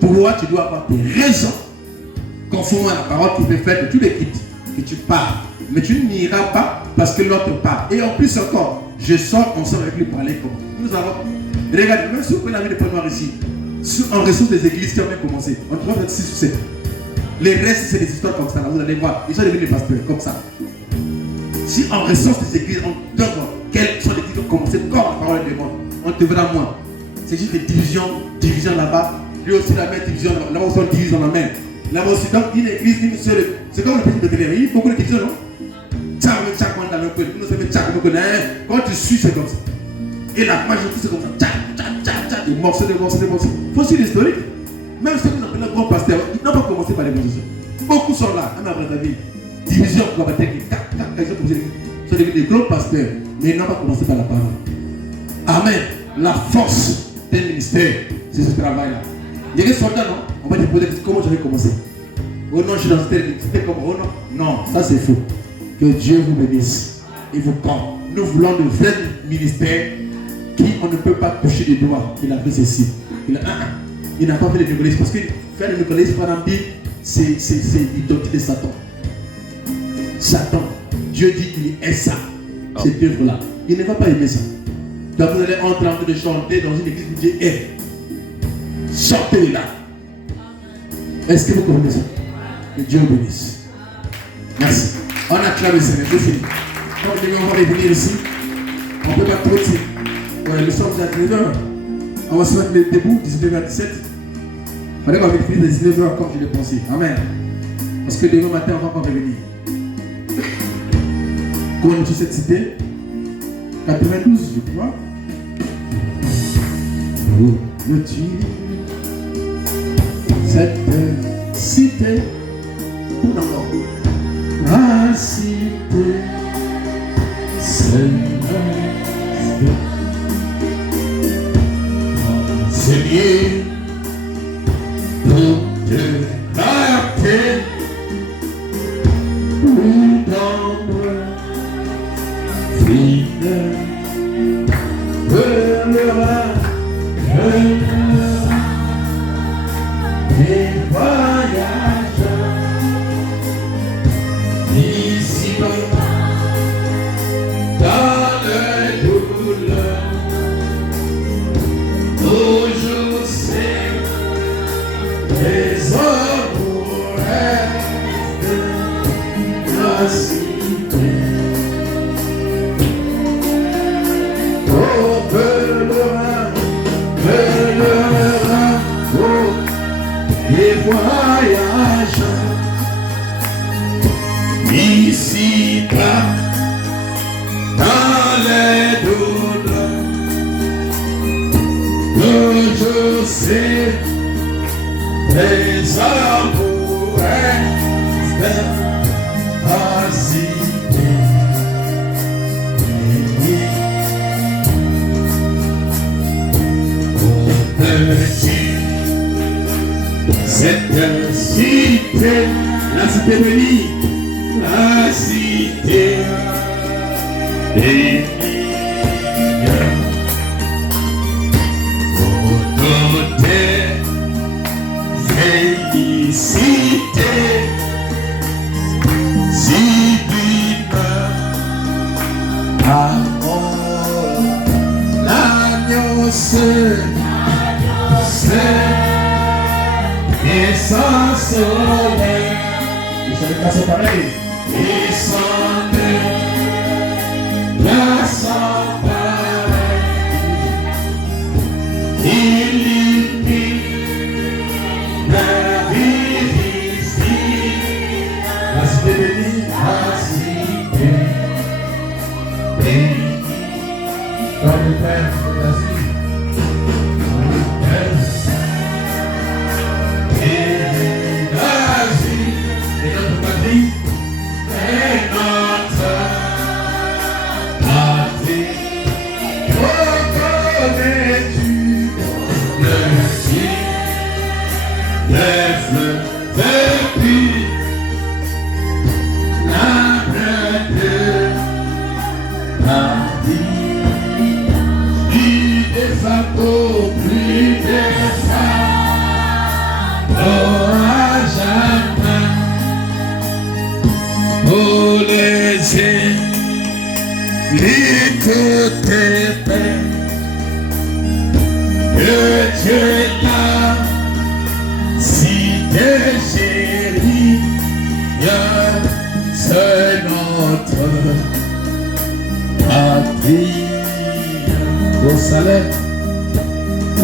Toi, tu dois avoir des raisons, conformément à la parole qui peut faire de tous les quittes, que tu parles. Mais tu n'iras pas parce que l'autre parle. Et en plus encore, je sors ensemble avec lui parler comme nous allons. Regardez, même si vous prenez la vie de Paul Noir ici, en ressources des églises qui ont même commencé, on trouve 6 ou 7. Les restes, c'est des histoires comme ça, là, vous allez voir, ils sont devenus des pasteurs, comme ça. Si en ressources des églises, on donne quelles sont les églises qui ont commencé, comme la parole demande, on te verra moins. C'est juste des divisions là-bas, lui aussi la même division, là-bas aussi on divise dans la même. Là-bas aussi, donc une église, une seule, c'est comme le petit Bethléem, il y a beaucoup de divisions, non? Quand tu suis, c'est comme ça. Et la majorité, c'est comme ça. Des morceaux. Il faut suivre l'historique. Même ceux qui ont appelé le grand pasteur, ils n'ont pas commencé par les divisions. Beaucoup sont là, à ma vie. Division, pour la technique. Ils sont devenus des grands pasteurs, mais ils n'ont pas commencé par la parole. Amen. La force d'un ministère, c'est ce travail-là. Il y a des soldats, non? On va te poser comment j'avais commencé. Oh non, je suis dans cette église. C'était comme, oh non. Non, ça c'est faux. Que Dieu vous bénisse et vous prend. Nous voulons de vrais ministères qui on ne peut pas toucher des doigts. Il a fait ceci. Il n'a pas fait de l'église parce que faire de l'église, par exemple, c'est l'identité de Satan. Satan, Dieu dit qu'il est ça, cette œuvre-là. Il ne va pas aimer ça. Donc vous allez entrer en train de chanter dans une église où Dieu est. Chantez là. Est-ce que vous comprenez ça? Que Dieu vous bénisse. Merci. On acclame le Seigneur. C'est fini. Donc on va revenir ici. On ne peut pas trop tirer. Ouais, le soir, c'est à 19h. On va se mettre debout, 19h17. On va finir à 19h comme je l'ai pensé. Amen. Parce que demain matin, on va encore revenir. Connais-tu cette cité? 92, je crois. Oh, le Dieu. cette cité, la cité céleste, enseigner toute clarté, plus d'ombre fidèle, des voyageurs ici dans le douleur, toujours c'est les hommes restent la cité. Oh, pèlerin, oh, les voyageurs ici bas dans les douleurs, toujours c'est les amours restent assis. Cette cité, la cité bénie, la cité bénie, au nom des félicités, si divin, amour, l'agneau c'est et sans soleil, ils sont pas séparés, et sans la sans pareil, illumine la vie ici, la cité bénie, la cité bénie, dans le Père, la cité.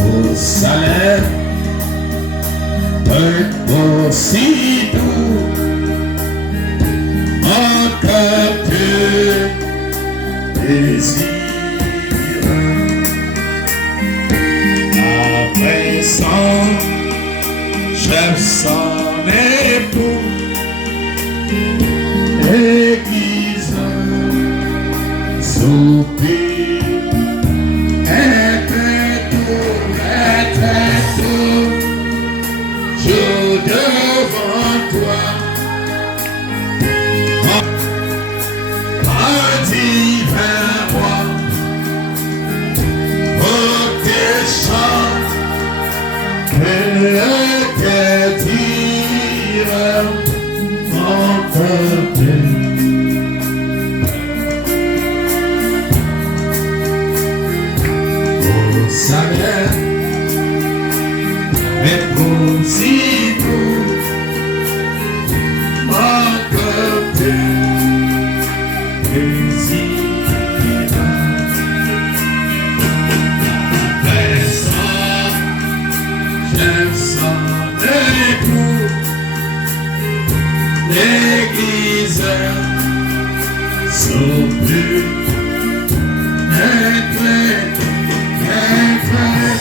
Au salaire, aussi doux, encore plus désir. Après son chef, son époux, Église, soupir. Devant toi, un divin roi, oh tes chants, que dire emporter. Au salaire, mais pour si l'Église sont plus être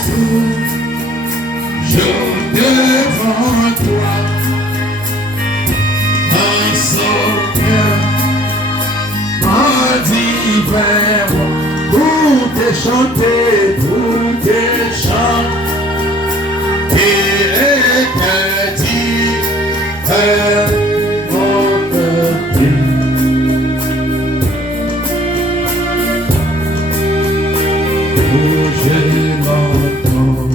tout. devant toi, un sauveur, un divin, pour te chanter, pour te chanter, et te dire, mon peuple. Je l'entends,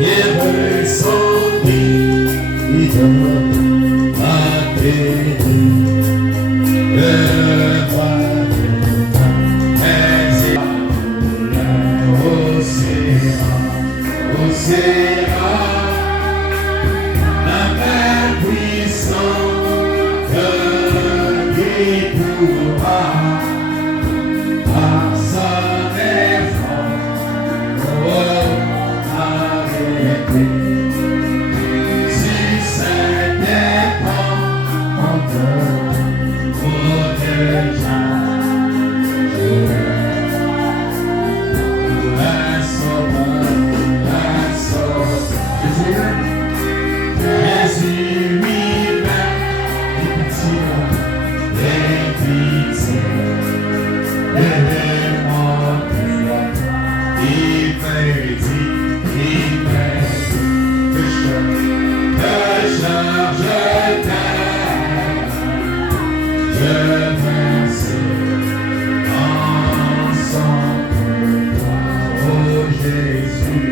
il ressentit, il donne à tes le roi de ta océan, la mer puissante qui pourra par son effort arrêter. Si c'était pas mon cœur protégé, Jésus lui-même est pitié, il me dit que je t'aime, je m'assieds ensemble, oh Jésus.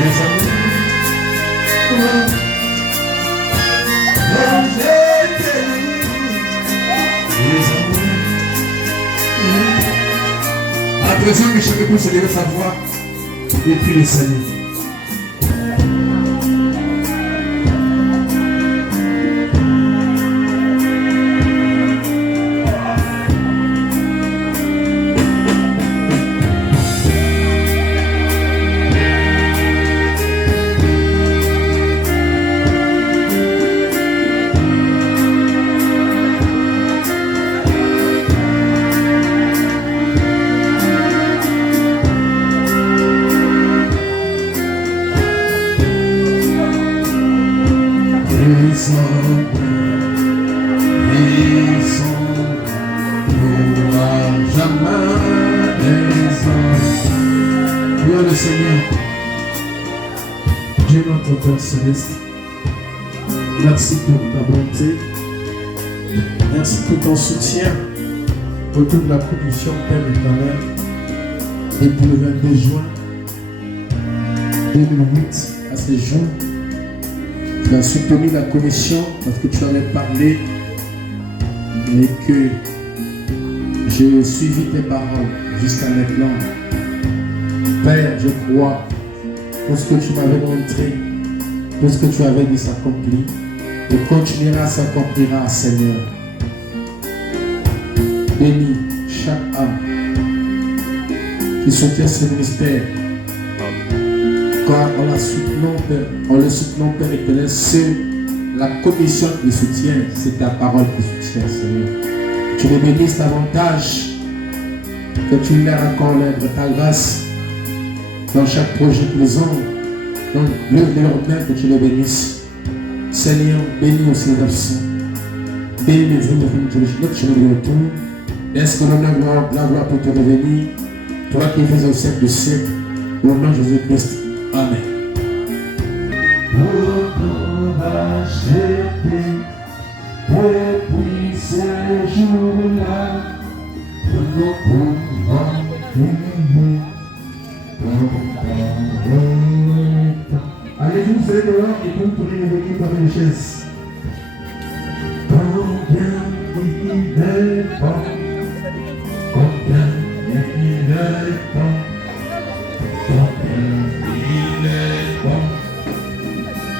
À présent, que chacun puisse élever sa voix et puis les saluer. Gloire au Seigneur. Dieu notre Père Céleste, merci pour ta bonté, merci pour ton soutien autour de la commission Père éternel. Depuis le 22 juin 2008 à ce jour, tu as soutenu la commission parce que tu avais parlé et que j'ai suivi tes paroles jusqu'à maintenant. Père, je crois que ce que tu m'avais montré, que ce que tu avais dit s'accomplit et continuera, s'accomplira, Seigneur. Bénis chaque âme qui soutient ce ministère. Car on la soutenons, Père, on le soutenons, Père éternel, c'est la commission qui le soutient, c'est ta parole qui soutient, Seigneur. Tu les bénisses davantage, que tu leur accordes ta grâce dans chaque projet qu'ils ont, dans l'œuvre de leurs mains, que tu les bénisses. Seigneur, bénis aussi les absents. Bénis les hommes de notre chemin de retour. Est-ce que l'honneur, la gloire peut te revenir, toi qui fais au siècle de siècle, au nom de Jésus-Christ. Amen. Depuis ce jour-là, nous pouvons vivre. Allez, vous allez dehors et vous pourrez revenir par une chaise. Combien il est bon, combien il est bon, combien il est bon.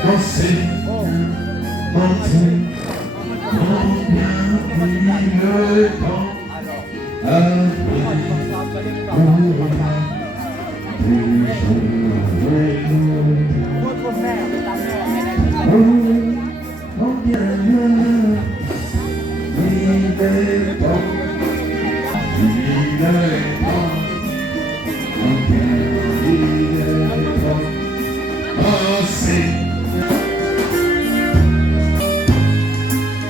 Oh Seigneur, mon Dieu, combien il est bon. Votre mère, ta mère.